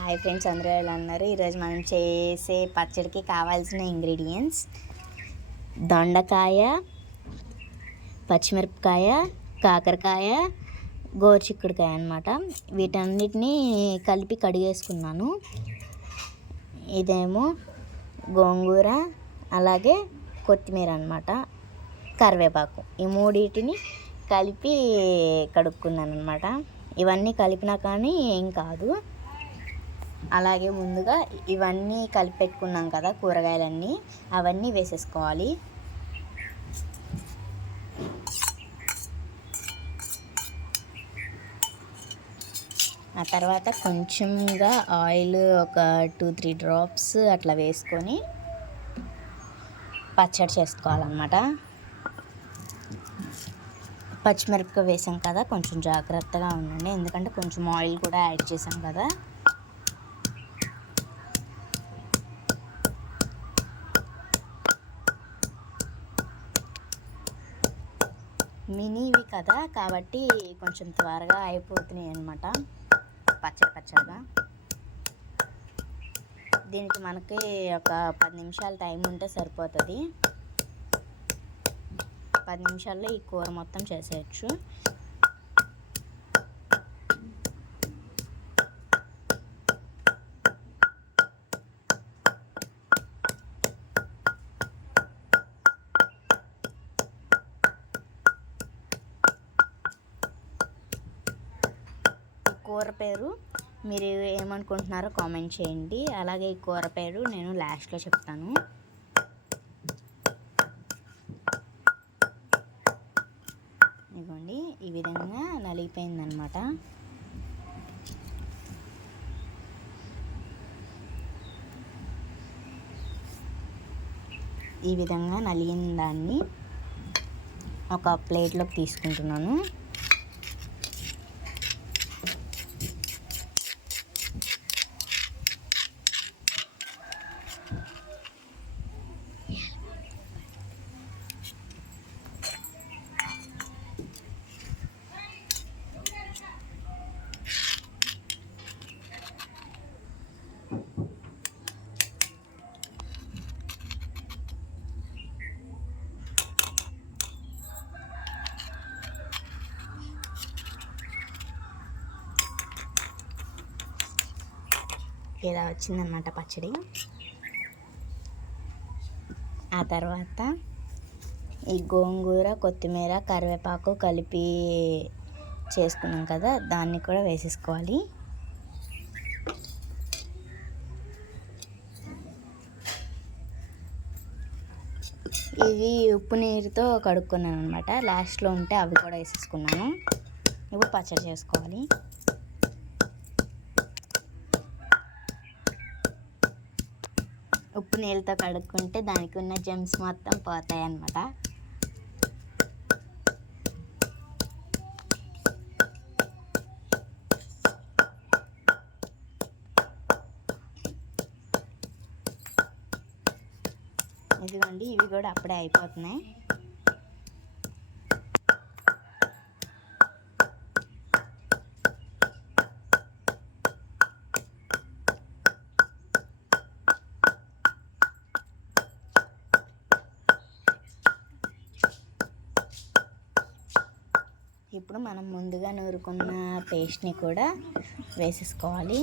Hi friends, అందరూ ఎలా ఉన్నారు? ఈరోజు మనం చేసే పచ్చడికి కావాల్సిన ఇంగ్రీడియంట్స్ దొండకాయ, పచ్చిమిరపకాయ, కాకరకాయ, గోరుచిక్కుడుకాయ అన్నమాట. వీటన్నిటిని కలిపి కడిగేసుకున్నాను. ఇదేమో గోంగూర, అలాగే కొత్తిమీర అన్నమాట, కరివేపాకు. ఈ మూడింటిని కలిపి కడుక్కున్నాను అన్నమాట. ఇవన్నీ కలిపినా కానీ ఏం కాదు. అలాగే ముందుగా ఇవన్నీ కలిపి పెట్టుకున్నాం కదా కూరగాయలన్నీ, అవన్నీ వేసేసుకోవాలి. ఆ తర్వాత కొంచెంగా ఆయిల్ ఒక 2-3 డ్రాప్స్ అట్లా వేసుకొని పచ్చడి చేసుకోవాలన్నమాట. పచ్చిమిరపకాయ వేసాం కదా, కొంచెం జాగ్రత్తగా ఉండండి, ఎందుకంటే కొంచెం ఆయిల్ కూడా యాడ్ చేసాం కదా. మినీవి కదా కాబట్టి కొంచెం త్వరగా అయిపోతున్నాయి అన్నమాట పచ్చడిగా. దీనికి మనకి ఒక 10 నిమిషాల టైం ఉంటే సరిపోతుంది. 10 నిమిషాల్లో ఈ కూర మొత్తం చేసేయచ్చు. కూర పేరు మీరు ఏమనుకుంటున్నారో కామెంట్ చేయండి. అలాగే ఈ కూర పేరు నేను లాస్ట్లో చెప్తాను. ఇదిగోండి, ఈ విధంగా నలిగిపోయిందనమాట. ఈ విధంగా నలిగిన దాన్ని ఒక ప్లేట్లోకి తీసుకుంటున్నాను. ఇలా వచ్చిందన్నమాట పచ్చడి. ఆ తర్వాత ఈ గోంగూర, కొత్తిమీర, కరివేపాకు కలిపి చేసుకున్నాం కదా, దాన్ని కూడా వేసేసుకోవాలి. ఇవి ఉప్పు నీరుతో కడుక్కున్నాను అనమాట. లాస్ట్లో ఉంటే అవి కూడా వేసేసుకున్నాను. ఇప్పుడు పచ్చడి చేసుకోవాలి. ఉప్పు నీళ్ళతో కడుక్కుంటే దానికి ఉన్న జెమ్స్ మొత్తం పోతాయి అన్నమాట. ఇదిగోండి, ఇవి కూడా అప్పుడే అయిపోతున్నాయి. ఇప్పుడు మనం ముందుగా నూరుకున్న పేస్ట్ని కూడా వేసేసుకోవాలి.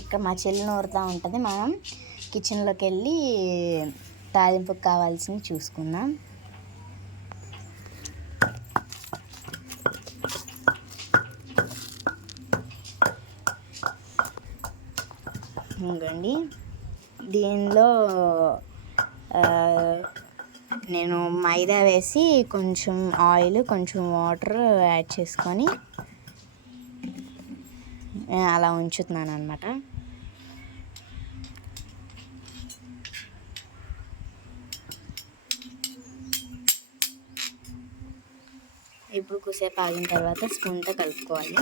ఇక్కడ మా చెల్లి నూరుతూ ఉంటుంది. మనం కిచెన్లోకి వెళ్ళి తాలింపుకి కావాల్సినవి చూసుకుందాం. ఇంకోండి, దీనిలో నేను మైదా వేసి కొంచెం ఆయిల్, కొంచెం వాటర్ యాడ్ చేసుకొని అలా ఉంచుతున్నాను అన్నమాట. ఇప్పుడు కొద్దిసేపు ఆగిన తర్వాత స్పూన్తో కలుపుకోవాలి.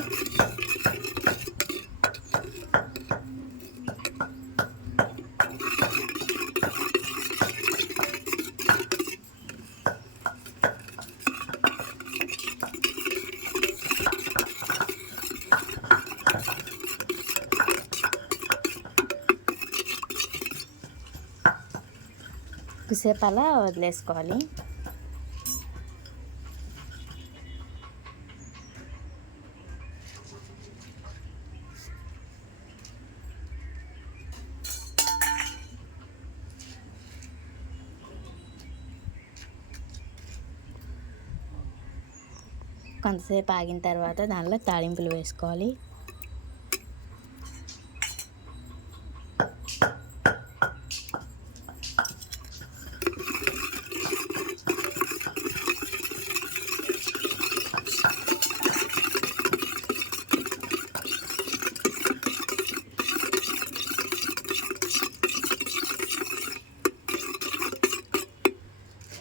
ఎక్కువసేపు అలా వదిలేసుకోవాలి. కొంతసేపు ఆగిన తర్వాత దానిలో తాలింపులు వేసుకోవాలి.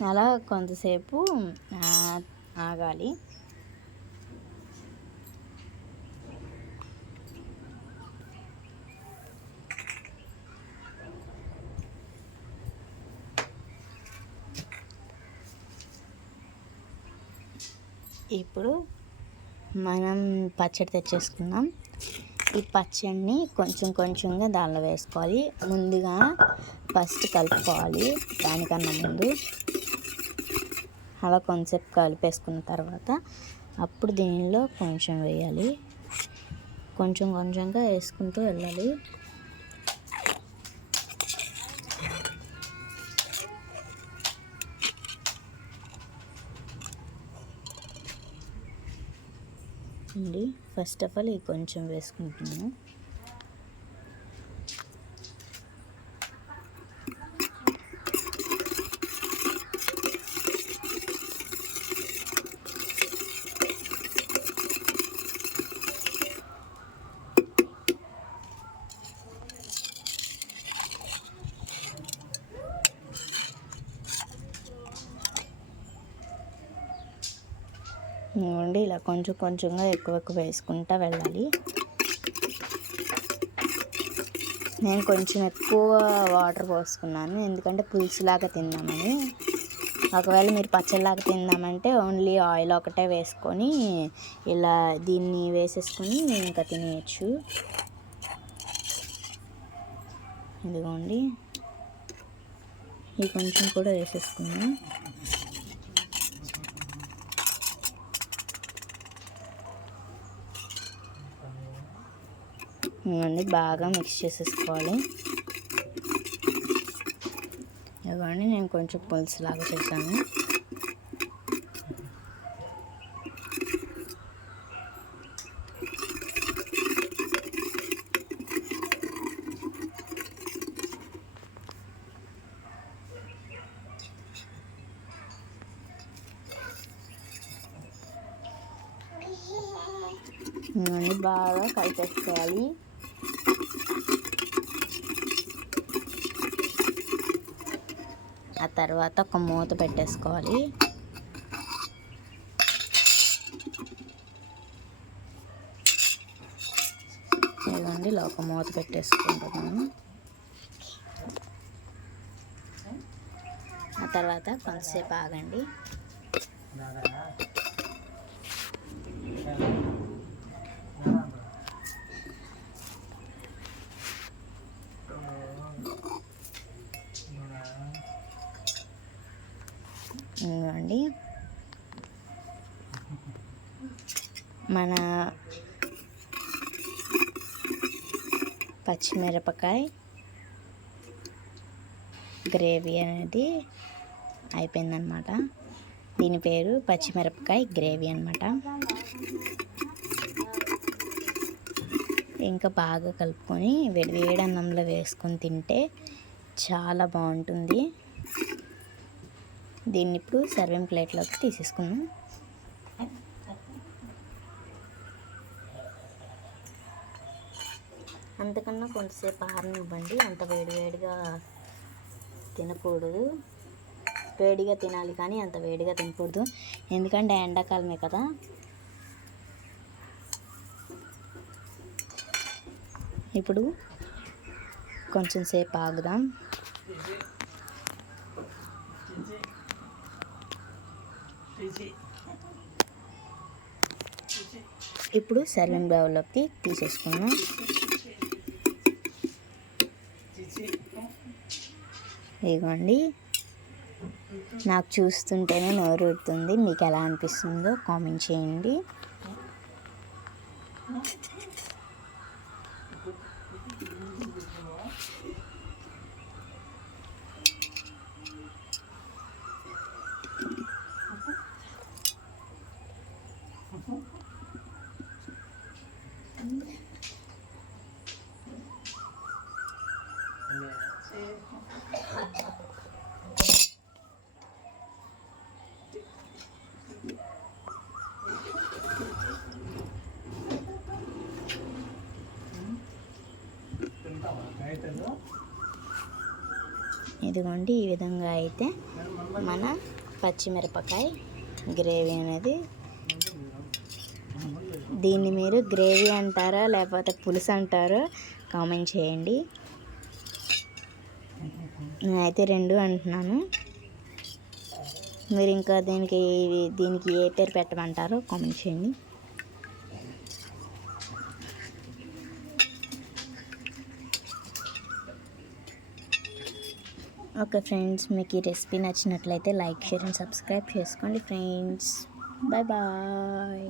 అలా కొంతసేపు ఆగాలి. ఇప్పుడు మనం పచ్చడి తెచ్చేసుకుందాం. ఈ పచ్చడిని కొంచెం కొంచెంగా దానిలో వేసుకోవాలి. ముందుగా ఫస్ట్ కలుపుకోవాలి. దానికన్నా ముందు అలా కొంచెంసేపు కలిపేసుకున్న తర్వాత అప్పుడు దీనిలో కొంచెం వేయాలి. కొంచెం కొంచెంగా వేసుకుంటూ వెళ్ళాలి. అండి ఫస్ట్ ఆఫ్ ఆల్ ఈ కొంచెం వేసుకుంటున్నాను. ఇవ్వండి ఇలా కొంచెం కొంచెంగా ఎక్కువ వేసుకుంటూ వెళ్ళాలి. నేను కొంచెం ఎక్కువ వాటర్ పోసుకున్నాను, ఎందుకంటే పులుసులాగా తిందామని. ఒకవేళ మీరు పచ్చడిలాగా తిందామంటే ఓన్లీ ఆయిల్ ఒకటే వేసుకొని ఇలా దీన్ని వేసేసుకొని ఇంకా తినేయచ్చు. ఇదిగోండి ఇది కొంచెం కూడా వేసేసుకున్నాను. ఇవన్నీ బాగా మిక్స్ చేసేసుకోవాలి. ఇవన్నీ నేను కొంచెం పులుసులాగా చేశాను. ఇవన్నీ బాగా కలిపేసుకోవాలి. ఆ తర్వాత ఒక మూత పెట్టేసుకోవాలి. ఇదిగోండి ఇలా ఒక మూత పెట్టేసుకుంటున్నాను. ఆ తర్వాత కొంతసేపు ఆగండి. ఇదిగోండి మన పచ్చిమిరపకాయ గ్రేవీ అనేది అయిపోయిందనమాట. దీని పేరు పచ్చిమిరపకాయ గ్రేవీ అనమాట. ఇంకా బాగా కలుపుకొని వేడి అన్నంలో వేసుకొని తింటే చాలా బాగుంటుంది. దీన్ని ఇప్పుడు సర్వింగ్ ప్లేట్లోకి తీసేసుకున్నాం. అంతకన్నా కొంతసేపు ఆరనివ్వండి. అంత వేడిగా తినకూడదు. వేడిగా తినాలి కానీ అంత వేడిగా తినకూడదు, ఎందుకంటే ఎండాకాలమే కదా. ఇప్పుడు కొంచెం సేపు ఆగుదాం. ఇప్పుడు సర్వింగ్ బౌల్లోకి తీసేసుకున్నాం. ఇదిగోండి నాకు చూస్తుంటేనే నోరూరుతుంది. మీకు ఎలా అనిపిస్తుందో కామెంట్ చేయండి. ఇదిగోండి, ఈ విధంగా అయితే మన పచ్చిమిరపకాయ గ్రేవీ అనేది. దీన్ని మీరు గ్రేవీ అంటారా లేకపోతే పులుసు అంటారో కామెంట్ చేయండి. నేనైతే రెండు అంటున్నాను. మీరు ఇంకా దీనికి ఏ పేరు పెట్టమంటారో కామెంట్ చేయండి. ఓకే ఫ్రెండ్స్, మీకు ఈ రెసిపీ నచ్చినట్లయితే లైక్, షేర్ అండ్ సబ్స్క్రైబ్ చేసుకోండి ఫ్రెండ్స్. Bye bye.